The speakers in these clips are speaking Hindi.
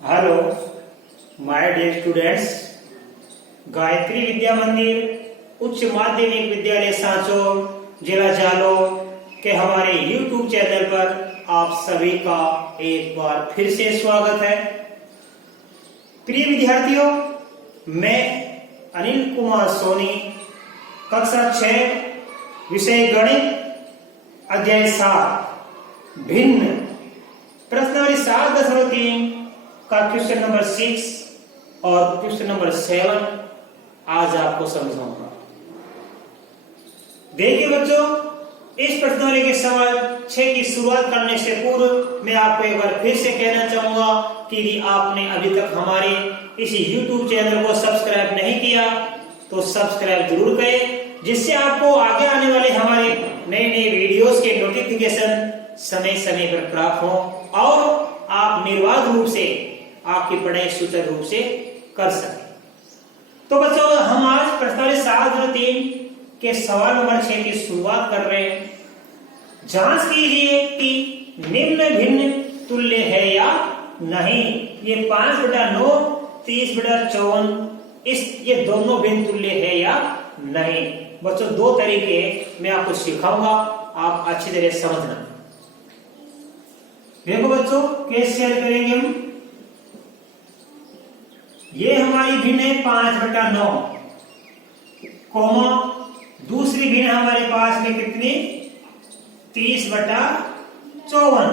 Hello my dear students, Gayatri Vidya Mandir उच्च माध्यमिक विद्यालय सांचौर जिला जालौर के हमारे YouTube चैनल पर आप सभी का एक बार फिर से स्वागत है। प्रिय विद्यार्थियों, मैं अनिल कुमार सोनी, कक्षा 6 विषय गणित अध्याय 7 भिन्न प्रश्नावली 7.3 का क्वेश्चन नंबर 6 और क्वेश्चन नंबर 7 आज आपको समझाऊंगा। देखिए बच्चों, इस प्रश्नावली के सवाल 6 की शुरुआत करने से पूर्व मैं आपको एक बार फिर से कहना चाहूंगा कि यदि आपने अभी तक हमारे इस YouTube चैनल को सब्सक्राइब नहीं किया तो सब्सक्राइब जरूर करें, जिससे आपको आगे आने वाले हमारे नए नए वीडियोस के नोटिफिकेशन समय समय पर प्राप्त हो और आप निर्बाध रूप से आपकी पढ़ाई सुचारू रूप से कर सकें। तो बच्चों, हम आज प्रश्नावली 7.3 के सवाल नंबर 6 की शुरुआत कर रहे हैं। जांच कीजिए कि निम्न भिन्न तुल्य है या नहीं। ये 5/9 30/54 ये दोनों भिन्न तुल्य है या नहीं। बच्चों, दो तरीके मैं आपको सिखाऊंगा, आप अच्छी तरह समझना। देखो बच्चों, कैसे हल करेंगे हम। ये हमारी भिन्न है 5/9 कोमा दूसरी भिन्न हमारे पास में कितनी 30/54।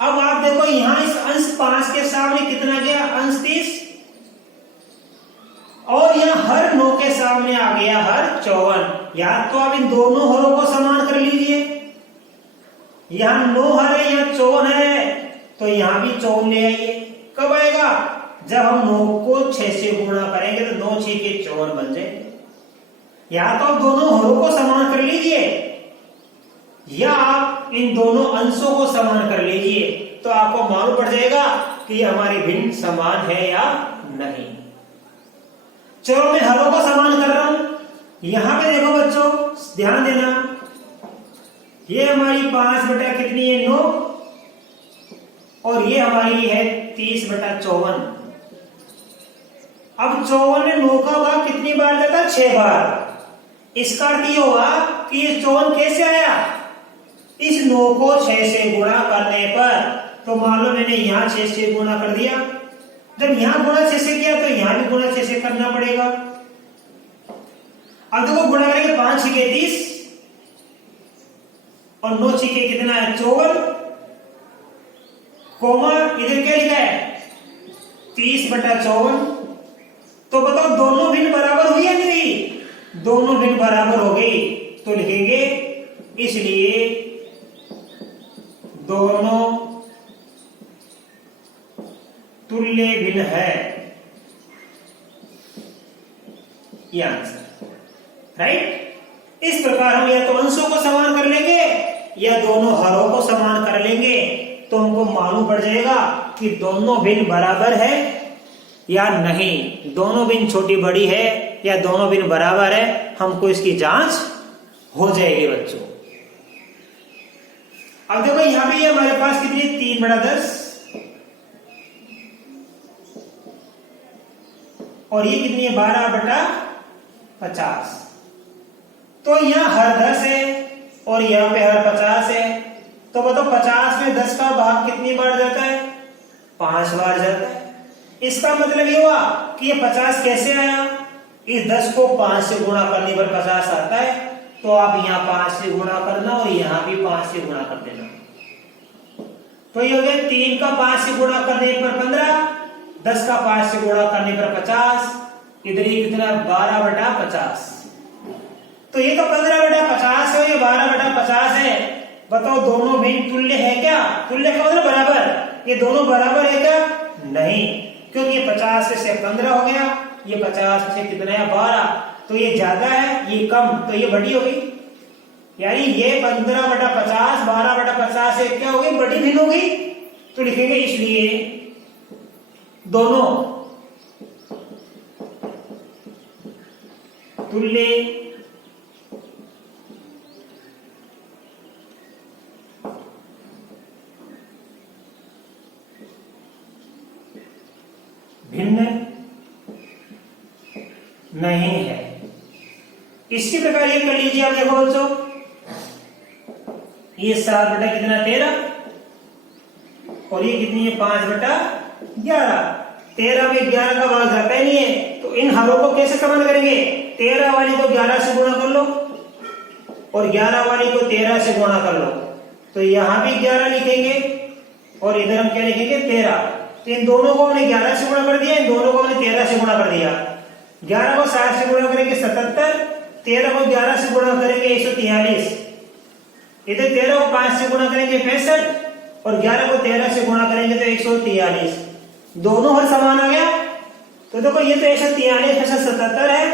अब आप देखो यहां इस अंश 5 के सामने कितना गया, अंश 30, और यहां हर 9 के सामने आ गया हर 54। या तो आप इन दोनों हरों को समान कर लीजिए। यहां 9 हर है, यहां 54 है, तो यहां भी 54 ले आइए। कब आएगा, जब हम 9 को 6 से गुणा करेंगे तो 9 6 के 54 बन जाएंगे। या तो आप दोनों हरों को समान कर लीजिए या आप इन दोनों अंशों को समान कर लीजिए, तो आपको मालूम पड़ जाएगा कि हमारी भिन्न समान है या नहीं। चलो मैं हरों को समान कर रहा हूं। यहां पे देखो बच्चों, ध्यान देना, ये हमारी 5 कितनी है 9 और ये हमारी है 30/54। अब 54 में 9 का भाग कितनी बार जाता है, 6 बार। इसका अर्थ ये होगा कि ये 54 कैसे आया, इस 9 को 6 से गुणा करने पर। तो मान लो मैंने यहां 6 से गुणा कर दिया, जब यहां गुणा 6 से किया तो यहां भी गुणा 6 से करना पड़ेगा। अब देखो गुणा करेंगे 5 6 के 30 और 9 6 के कितना है 54, कोमा इधर क्या लिखा है 30/54। तो बताओ दोनों भिन्न बराबर हुई या नहीं, दोनों भिन्न बराबर हो गई। तो लिखेंगे इसलिए दोनों तुल्य भिन्न है, ये आंसर राइट। इस प्रकार हम या तो अंशों को समान कर लेंगे या दोनों हरों को समान कर लेंगे, तो हमको मालूम पड़ जाएगा कि दोनों भिन्न बराबर है या नहीं, दोनों भिन्न छोटी बड़ी है या दोनों भिन्न बराबर है। हमको इसकी जांच हो जाएगी बच्चों। अब देखो यहां भी हमारे पास कितनी 3/10 और ये कितनी है 12/50। तो यहां हर 10 है और यहां पे हर 50 है। तो बताओ 50 में 10 का भाग कितनी बार जाता है, 5 बार जाता है। इसका मतलब ये हुआ कि ये 50 कैसे आया, इस 10 को 5 से गुणा करने पर 50 आता है। तो आप यहाँ 5 से गुणा करना और यहाँ भी 5 से गुणा कर देना। तो ये हो गया 3 का 5 से गुणा करने पर 15, 10 का 5 से गुणा करने पर 50, इधर ही कितना 12/50। तो ये तो 15/50 है, ये 12/50 है। बताओ दोनों भिन्न तुल्य है क्या, तुल्य का मतलब बराबर। ये दोनों बराबर है क्या, नहीं, क्योंकि ये 50 में से 15 हो गया, ये 50 में से कितना है 12। तो ये ज्यादा है, ये कम, तो ये बड़ी हो गई। यानी ये 15/50 12/50 से क्या हो गई, बड़ी भिन्न हो गई। तो लिखेंगे इसलिए दोनों तुल्य भिन्न नहीं है। इसी प्रकार ये कर लीजिए आप, देखो बच्चों, ये 7 बटा कितना 13 और ये कितनी है 5 बटा 11। 13 में 11 का भाग जाता ही नहीं है, तो इन हरों को कैसे समान करेंगे? 13 वाली को 11 से गुणा कर लो और 11 वाली को 13 से गुणा कर लो, तो यहां भी 11 लिखेंगे और इधर हम क्या लिखेंगे 13। तो इन दोनों को हमने 11 से गुणा कर दिया, इन दोनों को हमने 13 से गुणा कर दिया। 11 को 60 से गुणा करेंगे 77, 13 को 11 से गुणा करेंगे 143, इधर 13 को 5 से गुणा करेंगे 65 और 11 को 13 से गुणा करेंगे तो 143। दोनों हर समान आ गया। तो देखो ये तो 143 में 77 है,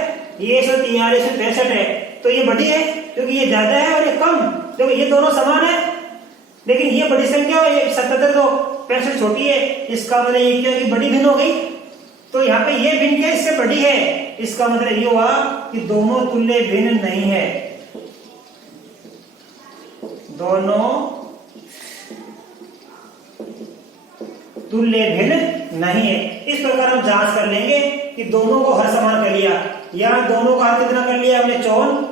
ये 143 में 65 है, तो ये बड़ी है क्योंकि ये ज्यादा है और ये कम। देखो ये दोनों समान है, लेकिन ये बड़ी संख्या है, ये 77 तो 65 छोटी है, इसका मतलब ये क्या कि बड़ी भिन्न हो गई। तो यहाँ पे ये भिन्न क्या इससे बड़ी है, इसका मतलब ये हुआ कि दोनों तुल्य भिन्न नहीं है, दोनों तुल्य भिन्न नहीं है। इस प्रकार हम जांच कर लेंगे कि दोनों को हर समान कर लिया। यहाँ दोनों का हर कितना कर लिया हमने 54,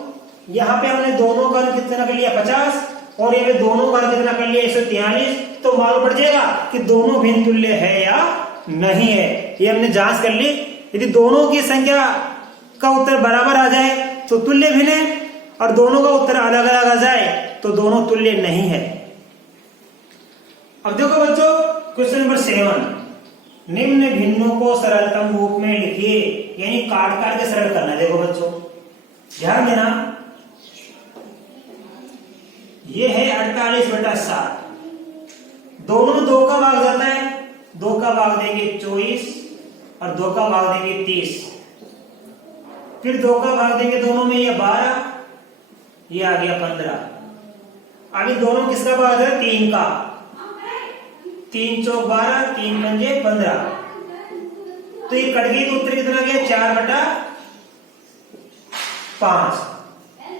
यहाँ पे हमने दोनों का हर कितना कर लिया 50 और यहाँ पे दोनों का हर कितना कर लिया 143। तो मालूम पड़ जाएगा कि दोनों भिन्न तुल्य है या नहीं है। ये हमने जांच कर ली। यदि दोनों की संख्या का उत्तर बराबर आ जाए तो तुल्य भिन्न है, और दोनों का उत्तर अलग अलग आ जाए तो दोनों तुल्य नहीं है। अब देखो बच्चों, क्वेश्चन नंबर 7, निम्न भिन्नों को सरलतम रूप में लिखिए, यानी काट काट के सरल करना है। देखो बच्चों ध्यान देना, ये है 48 बटा 7, दोनों में 2 का भाग जाता है, 2 का भाग देंगे 24 और 2 का भाग देंगे 30, फिर 2 का भाग देंगे दोनों में, ये 12, ये आ गया 15। अभी दोनों किसका भाग है? 3 का, 3 चौक 12, 3 पंजे 15, तो ये कट गई तो उत्तर कितना गया 4 बटा 5।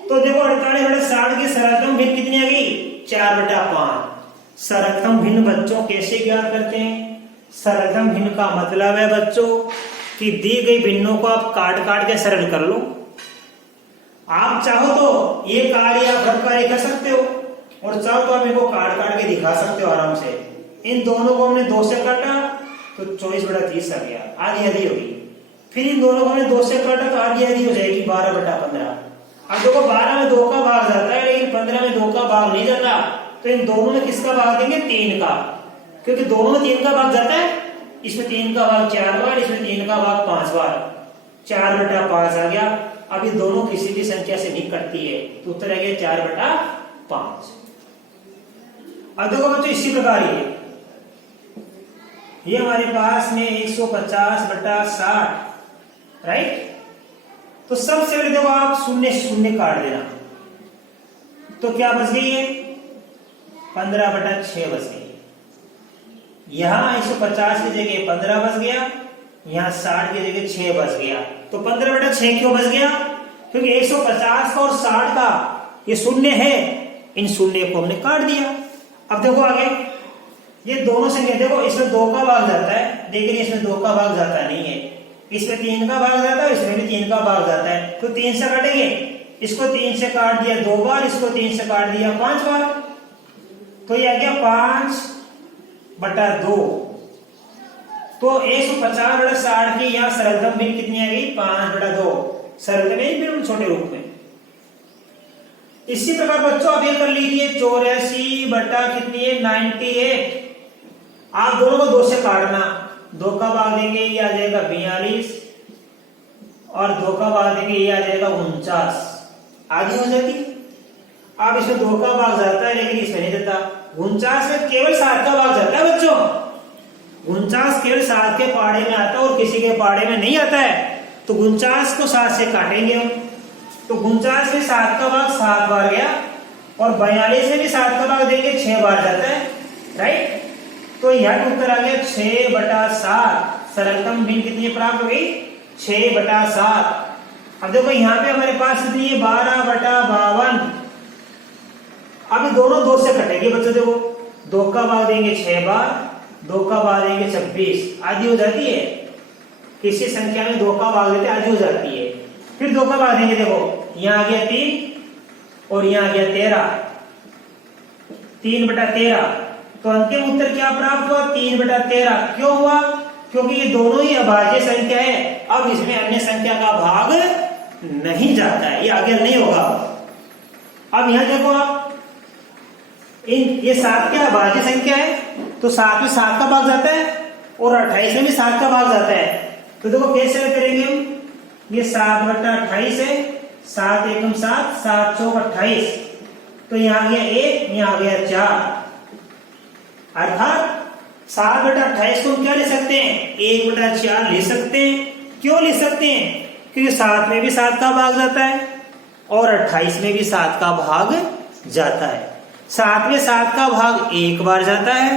तो देखो 48 बटा 60 की सरलतम भिन्न कितनी आ गई 4 बटा 5। सरलतम भिन्न बच्चों कैसे ज्ञात करते हैं? सरलतम भिन्न का मतलब है बच्चों कि दी गई भिन्नों को आप काट काट के सरल कर लो। आप चाहो तो ये कार्य आप हर कार्य कर सकते हो, और चाहो तो आप इनको काट काट के दिखा सकते हो आराम से। इन दोनों को हमने 2 से काटा तो 24 बटा 30 आ गया, आधी आधी होगी। फिर इन दोनों को हमने 2 से काटा तो आधी आधी हो जाएगी 12 बटा 15। अब देखो 12 में 2 का भाग जाता है, लेकिन 15 में 2 का भाग नहीं जाता, तो इन दोनों में किसका भाग देंगे 3 का, क्योंकि दोनों में 3 का भाग जाता है। इसमें 3 का भाग 4 बार, इसमें 3 का भाग 5 बार, 4 बटा 5 आ गया। अब ये दोनों किसी भी संख्या से नहीं कटती है, तो उत्तर आ गया 4 बटा 5। अब देखो बच्चों इसी प्रकार ये हमारे पास में 150 बटा 60, राइट। तो सबसे पहले देखो आप शून्य शून्य काट देना, तो क्या बच गई है 15 बटा 6 बच गई। यहां 150 की जगह 15 बच गया, यहां 60 की जगह 6 बच गया। तो 15 बटा 6 क्यों बच गया? क्योंकि 150 का और 60 का ये शून्य है, इन शून्य को हमने काट दिया। अब देखो आगे, ये दोनों संख्या देखो, इसमें 2 का भाग जाता है, लेकिन इसमें 2 का भाग जाता नहीं है। इसमें 3 का भाग जाता है, इसमें भी 3 का भाग जाता है, तो 3 से काटेंगे। इसको 3 से काट दिया 2 बार, इसको 3 से काट दिया 5 बार, तो ये आ गया 5 बटा 2। तो 150 बटा 60 की यहाँ सरलतम भिन्न कितनी आ गई 5 बटा 2, सरलतम बिल्कुल छोटे रूप में। इसी प्रकार बच्चों आप ये कर लीजिए 84 बटा कितनी है 98। आप दोनों को 2 से काटना, 2 का भाग देंगे ये आ जाएगा 42 और 2 का भाग देंगे ये आ जाएगा 49, आधी हो जाती। अब इसमें 2 का भाग जाता है, लेकिन इसमें नहीं देता। 49 में केवल 7 का भाग जाता है बच्चों, 49 केवल 7 के पाड़े में आता है और किसी के पाड़े में नहीं आता है। तो 49 को 7 से काटेंगे हम, तो 49 में 7 का भाग 7 बार गया, और 42 में भी 7 का भाग देंगे 6 बार जाता है, राइट। तो यह उत्तर आ गया 6 बटा 7। सरलतम भिन्न कितनी प्राप्त हो गई 6 बटा 7। अब देखो यहाँ पे हमारे पास कितनी है 12 बटा 52। अब दोनों 2 से कटेंगे बच्चों, देखो 2 का भाग देंगे 6 बार, 2 का भाग देंगे 26, आधी हो जाती है। किसी संख्या में 2 का भाग देते आधी हो जाती है। फिर 2 का भाग देंगे, देखो यहाँ आ गया 3 और यहाँ आ गया 13, 3/13। तो अंतिम उत्तर क्या प्राप्त हुआ? 3/13। क्यों हुआ? क्योंकि ये दोनों ही अभाज्य संख्या है। अब इसमें अन्य संख्या का भाग नहीं जाता है, ये आगे नहीं होगा। अब यहाँ देखो आप, ये 7 क्या अभाज्य संख्या है, तो 7 में 7 का भाग जाता है और 28 में भी 7 का भाग जाता है। तो देखो कैसे करेंगे हम, ये 7/28 है, 7 एकम 7, 7 चौक 28। तो यहाँ आ गया 1, यहाँ आ गया 4। अर्थात 7/28 को हम क्या ले सकते हैं? 1/4 ले सकते हैं। क्यों ले सकते हैं? क्योंकि 7 में भी 7 का भाग जाता है और 28 में भी 7 का भाग जाता है। 7 में 7 का भाग 1 बार जाता है,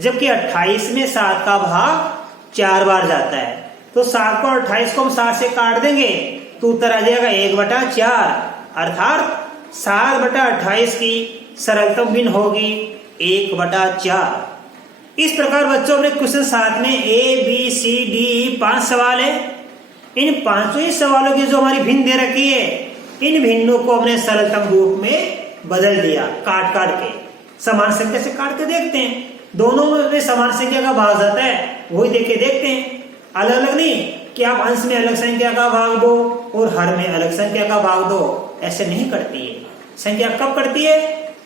जबकि 28 में 7 का भाग 4 बार जाता है। तो 7 को 28 को हम 7 से काट देंगे तो उत्तर आ जाएगा 1/4। अर्थात 7/28 की सरलतम भिन्न होगी 1/4। इस प्रकार बच्चों अपने क्वेश्चन 7 में A, B, C, D 5 सवाल है। इन 5 ही सवालों की जो हमारी भिन्न दे रखी है, इन भिन्नों को हमने सरलतम रूप में बदल दिया, काट काट के। समान संख्या से काट के देखते हैं, दोनों में समान संख्या का भाग जाता है, वही देख के देखते हैं। अलग अलग नहीं कि आप अंश में अलग संख्या का भाग दो और हर में अलग संख्या का भाग दो, ऐसे नहीं करती है। संख्या कब करती है?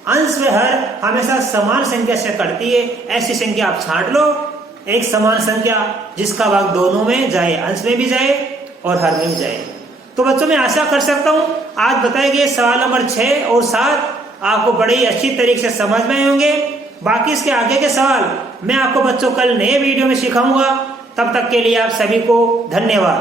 अंश व हर हमेशा समान संख्या से करती है। ऐसी संख्या आप छांट लो, एक समान संख्या जिसका भाग दोनों में जाए, अंश में भी जाए और हर में भी जाए। तो बच्चों मैं आशा कर सकता हूं आज बताए गए सवाल नंबर 6 और 7 आपको बड़े ही अच्छी तरीके से समझ में आए होंगे। बाकी इसके आगे के सवाल मैं आपको बच्चों कल नए वीडियो में सिखाऊंगा। तब तक के लिए आप सभी को धन्यवाद।